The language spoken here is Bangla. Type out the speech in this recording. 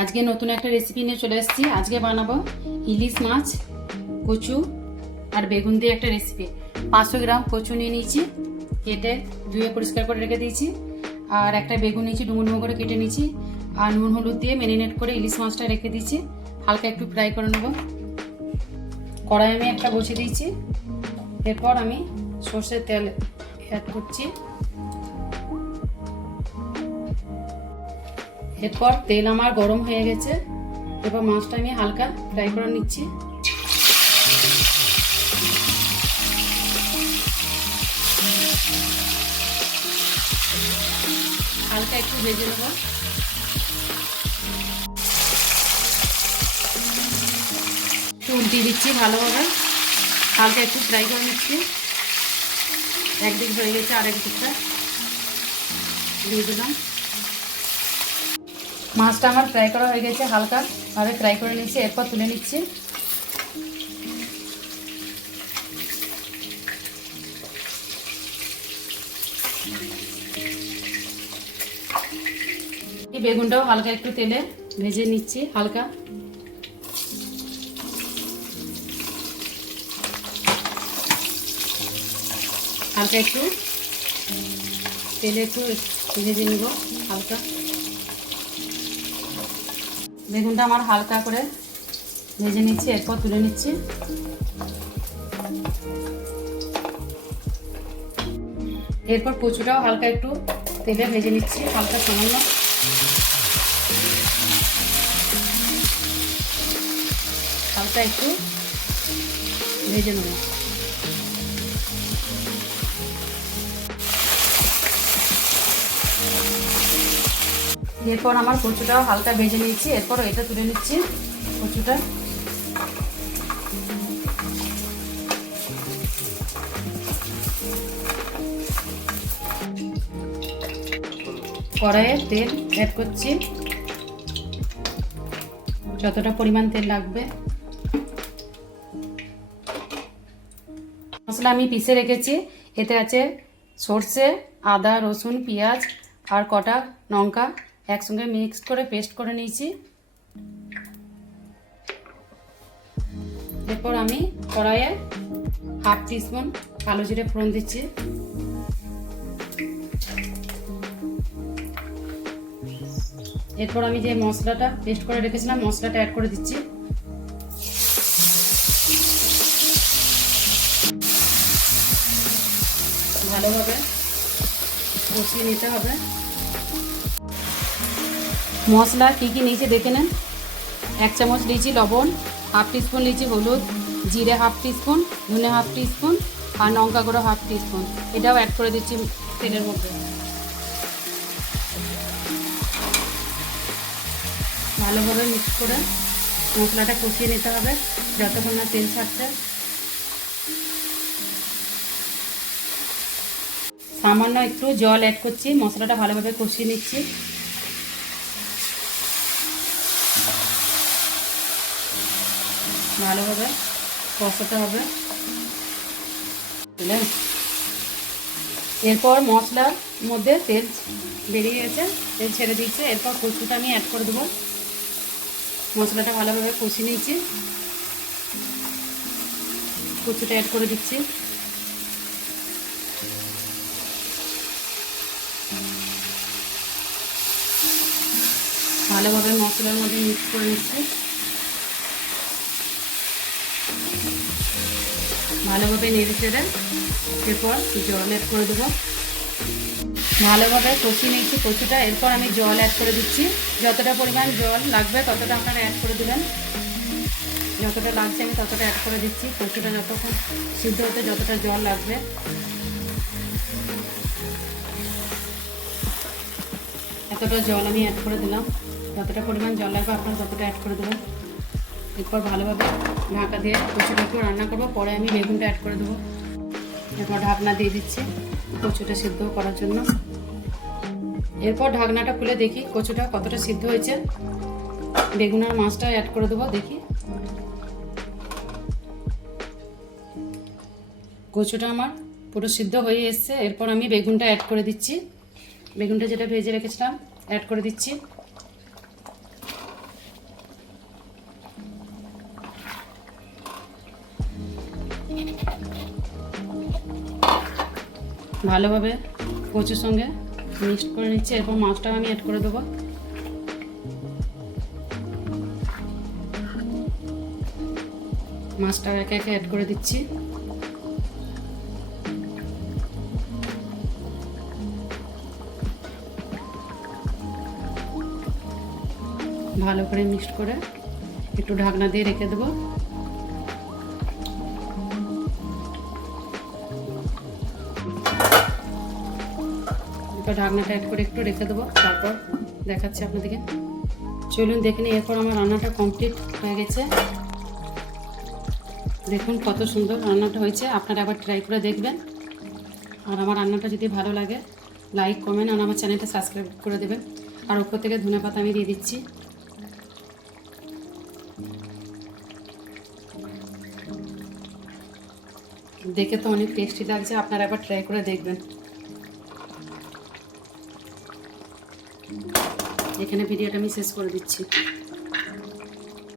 আজকে নতুন একটা রেসিপি নিয়ে চলে এসেছি। আজকে বানাবো ইলিশ মাছ, কচু আর বেগুন দিয়ে একটা রেসিপি। 500 গ্রাম কচু নিয়ে নিয়েছি, কেটে ধুয়ে পরিষ্কার করে রেখে দিয়েছি। আর একটা বেগুন নিয়েছি, ডুমো ডুমো করে কেটে নিয়েছি। আর নুন হলুদ দিয়ে ম্যারিনেট করে ইলিশ মাছটা রেখে দিয়েছি। হালকা একটু ফ্রাই করে নেব। কড়াই আমি একটা বসিয়ে দিয়েছি। এরপর আমি সর্ষের তেল অ্যাড করছি। এরপর তেল আমার গরম হয়ে গেছে। এরপর মাছটা আমি হালকা ফ্রাই করে নিচ্ছি। হালকা একটু ভেজে নেব। উল্টে দিচ্ছি ভালোভাবে, হালকা একটু ফ্রাই করে নিচ্ছি। একদিক হয়ে গেছে, আরেক দিকটা দিয়ে দিলাম। মাছটা আমার ফ্রাই করা হয়ে গেছে, হালকা ভাবে ফ্রাই করে নিচ্ছি। এরপর তুলে নিচ্ছি। এই বেগুনটাও হালকা একটু তেলে ভেজে নিচ্ছি। হালকা হালকা একটু তেলে একটু ভেজে নিব। হালকা বেগুনটা আমার হালকা করে ভেজে নিচ্ছি। এরপর তুলে নিচ্ছি। এরপর কচুটাও হালকা একটু তেলে ভেজে নিচ্ছি, হালকা সামান্য। হালকা একটু ভেজে নেব। এরপর আমার কচুটাও হালকা ভেজে নিয়েছি। এরপর এটা তুলে নিচ্ছি। কচুটা কড়াইয়ে তেল অ্যাড করছি, যতটা পরিমাণ তেল লাগবে। মশলা আমি পিষে রেখেছি। এতে আছে সর্ষে, আদা, রসুন, পেঁয়াজ আর কটা লঙ্কা একসঙ্গে মিক্স করে পেস্ট করে নিয়েছি। এরপর আমি কড়াইয়ে 1/2 টিস্পুন কালো জিরে ফোড়ন দিচ্ছি। এরপর আমি যে মশলাটা পেস্ট করে রেখেছিলাম, মশলাটা অ্যাড করে দিচ্ছি। ভালোভাবে কষিয়ে নিতে হবে। মশলা কী কী নিয়েছি দেখে নেন। 1 চামচ নিয়েছি লবণ, 1/2 টিস্পুন নিয়েছি হলুদ, জিরে 1/2 টিস্পুন, ধনে 1/2 টিস্পুন আর লঙ্কা গুঁড়ো 1/2 টিস্পুন। এটাও অ্যাড করে দিচ্ছি তেলের মধ্যে। ভালোভাবে মিক্স করে মশলাটা কষিয়ে নিতে হবে যতক্ষণ না তেল ছাড়ছে। সামান্য একটু জল অ্যাড করছি, মশলাটা ভালোভাবে কষিয়ে নিচ্ছি। ভালোভাবে কষাতে হবে। এরপর মশলার মধ্যে তেল বেরিয়ে গেছে, তেল ছেড়ে দিয়েছে। এরপর কচুটা আমি অ্যাড করে দেবো। মশলাটা ভালোভাবে কষিয়ে নিয়েছি, কচুটা অ্যাড করে দিচ্ছি। ভালোভাবে মশলার মধ্যে মিক্স করে নিচ্ছি। ভালোভাবে নেড়ে চেড়ে এরপর জল অ্যাড করে দেবো। ভালোভাবে কষিয়ে নিয়েছি কচুটা। এরপর আমি জল অ্যাড করে দিচ্ছি। যতটা পরিমাণ জল লাগবে ততটা আপনারা অ্যাড করে দেবেন। যতটা লাগছে আমি ততটা অ্যাড করে দিচ্ছি। কচুটা যতক্ষণ সিদ্ধ হতে যতটা জল লাগবে এতটা জল আমি অ্যাড করে দিলাম। যতটা পরিমাণ জল লাগবে আপনারা ততটা অ্যাড করে দেবেন। এরপর ভালোভাবে ঢাকা দিয়ে কচুটা একটু রান্না করবো। পরে আমি বেগুনটা অ্যাড করে দেবো। এরপর ঢাকনা দিয়ে দিচ্ছি কচুটা সিদ্ধ করার জন্য। এরপর ঢাকনাটা খুলে দেখি কচুটা কতটা সিদ্ধ হয়েছে। বেগুন আর মাছটা অ্যাড করে দেবো। দেখি কচুটা আমার পুরো সিদ্ধ হয়ে এসছে। এরপর আমি বেগুনটা অ্যাড করে দিচ্ছি। বেগুনটা যেটা ভেজে রেখেছিলাম অ্যাড করে দিচ্ছি। ভালোভাবে কচুর সঙ্গে মিক্সড করে নিচ্ছি। এরপর মাছটাও আমি অ্যাড করে দেবো। মাছটাও একে একে অ্যাড করে দিচ্ছি। ভালো করে মিক্সড করে একটু ঢাকনা দিয়ে রেখে দেবো। এবার ঢাকনাটা অ্যাড করে একটু রেখে দেবো, তারপর দেখাচ্ছি আপনাদেরকে। চলুন দেখে নিই। এরপর আমার রান্নাটা কমপ্লিট হয়ে গেছে। দেখুন কত সুন্দর রান্নাটা হয়েছে। আপনারা আবার ট্রাই করে দেখবেন। আর আমার রান্নাটা যদি ভালো লাগে লাইক কমেন্ট আর আমার চ্যানেলটা সাবস্ক্রাইব করে দেবেন। আর উপর থেকে ধনেপাতা আমি দিয়ে দিচ্ছি। দেখে তো অনেক টেস্টি লাগছে, আপনারা একবার ট্রাই করে দেখবেন। এখানে ভিডিওটা আমি শেষ করে দিচ্ছি।